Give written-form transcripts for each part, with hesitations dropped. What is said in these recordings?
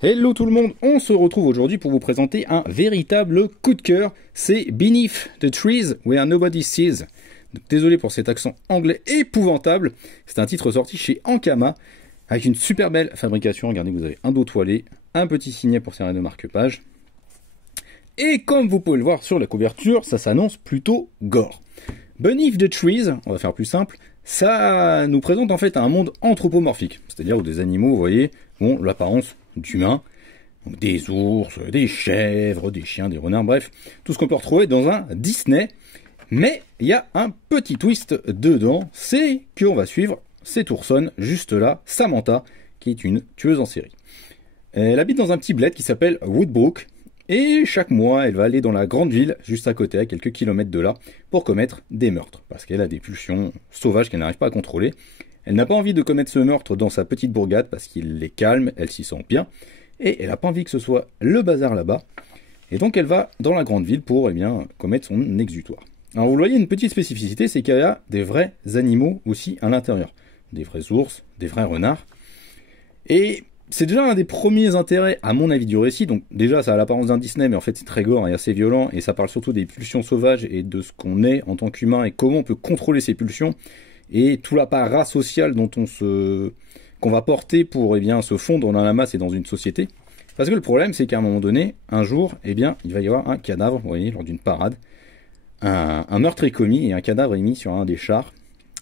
Hello tout le monde, on se retrouve aujourd'hui pour vous présenter un véritable coup de cœur, c'est Beneath the Trees Where Nobody Sees. Désolé pour cet accent anglais épouvantable, c'est un titre sorti chez Ankama, avec une super belle fabrication. Regardez, vous avez un dos toilé, un petit signet pour servir de marque-page, et comme vous pouvez le voir sur la couverture, ça s'annonce plutôt gore. Beneath the Trees, on va faire plus simple, ça nous présente en fait un monde anthropomorphique, c'est-à-dire où des animaux, vous voyez, ont l'apparence d'humains, des ours, des chèvres, des chiens, des renards, bref, tout ce qu'on peut retrouver dans un Disney. Mais il y a un petit twist dedans, c'est qu'on va suivre cette oursonne, juste là, Samantha, qui est une tueuse en série. Elle habite dans un petit bled qui s'appelle Woodbrook, et chaque mois, elle va aller dans la grande ville, juste à côté, à quelques kilomètres de là, pour commettre des meurtres, parce qu'elle a des pulsions sauvages qu'elle n'arrive pas à contrôler. Elle n'a pas envie de commettre ce meurtre dans sa petite bourgade, parce qu'il les calme, elle s'y sent bien, et elle n'a pas envie que ce soit le bazar là-bas, et donc elle va dans la grande ville pour, commettre son exutoire. Alors vous voyez, une petite spécificité, c'est qu'il y a des vrais animaux aussi à l'intérieur, des vrais ours, des vrais renards, et c'est déjà un des premiers intérêts, à mon avis, du récit. Donc déjà, ça a l'apparence d'un Disney, mais en fait, c'est très gore et assez violent. Et ça parle surtout des pulsions sauvages et de ce qu'on est en tant qu'humain et comment on peut contrôler ces pulsions. Et tout l'apparat social dont qu'on va porter pour se fondre dans la masse et dans une société. Parce que le problème, c'est qu'à un moment donné, un jour, il va y avoir un cadavre, vous voyez, lors d'une parade. Un meurtre est commis et un cadavre est mis sur un des chars,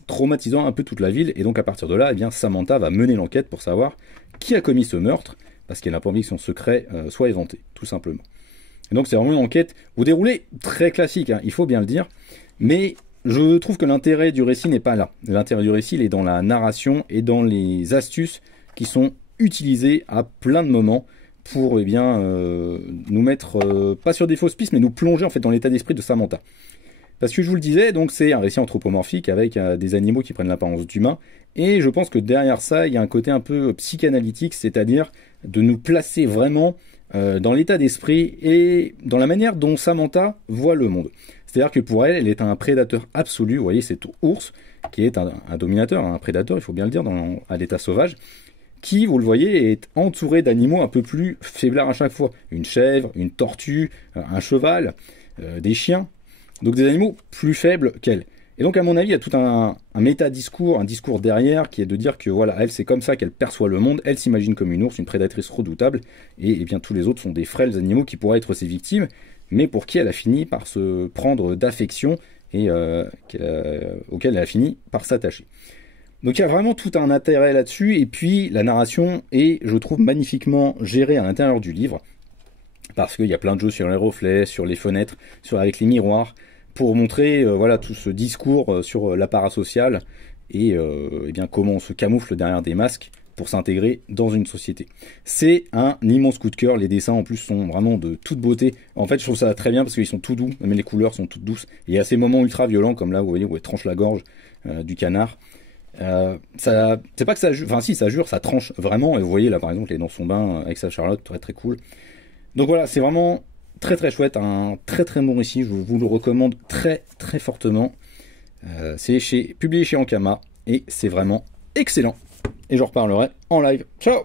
traumatisant un peu toute la ville. Et donc à partir de là, Samantha va mener l'enquête pour savoir qui a commis ce meurtre, parce qu'elle n'a pas envie que son secret soit éventé, tout simplement. Et donc c'est vraiment une enquête au déroulé très classique, il faut bien le dire, mais je trouve que l'intérêt du récit n'est pas là. L'intérêt du récit, il est dans la narration et dans les astuces qui sont utilisées à plein de moments pour nous mettre, pas sur des fausses pistes, mais nous plonger en fait dans l'état d'esprit de Samantha. Parce que je vous le disais, donc c'est un récit anthropomorphique avec des animaux qui prennent l'apparence d'humains. Et je pense que derrière ça, il y a un côté un peu psychanalytique, c'est-à-dire de nous placer vraiment dans l'état d'esprit et dans la manière dont Samantha voit le monde. C'est-à-dire que pour elle, elle est un prédateur absolu. Vous voyez, cet ours qui est un dominateur, un prédateur, il faut bien le dire, à l'état sauvage, qui, vous le voyez, est entouré d'animaux un peu plus faiblards à chaque fois. Une chèvre, une tortue, un cheval, des chiens. Donc des animaux plus faibles qu'elle. Et donc à mon avis, il y a tout un méta-discours, un discours derrière qui est de dire que voilà, elle c'est comme ça qu'elle perçoit le monde, elle s'imagine comme une ours, une prédatrice redoutable, et bien tous les autres sont des frêles animaux qui pourraient être ses victimes, mais pour qui elle a fini par se prendre d'affection et auquel elle a fini par s'attacher. Donc il y a vraiment tout un intérêt là-dessus, et puis la narration est, je trouve, magnifiquement gérée à l'intérieur du livre, parce qu'il y a plein de jeux sur les reflets, sur les fenêtres, avec les miroirs, pour montrer tout ce discours sur l'apparat social et comment on se camoufle derrière des masques pour s'intégrer dans une société. C'est un immense coup de cœur, les dessins en plus sont vraiment de toute beauté. En fait, je trouve ça très bien parce qu'ils sont tout doux, même les couleurs sont toutes douces. Et il y a ces moments ultra violents, comme là, vous voyez, où elle tranche la gorge du canard. C'est pas que ça jure, enfin si, ça jure, ça tranche vraiment. Et vous voyez là, par exemple, elle est dans son bain avec sa Charlotte, très très cool. Donc voilà, c'est vraiment très très chouette, un très très bon récit, je vous le recommande très très fortement. C'est publié chez Ankama et c'est vraiment excellent. Et j'en reparlerai en live. Ciao!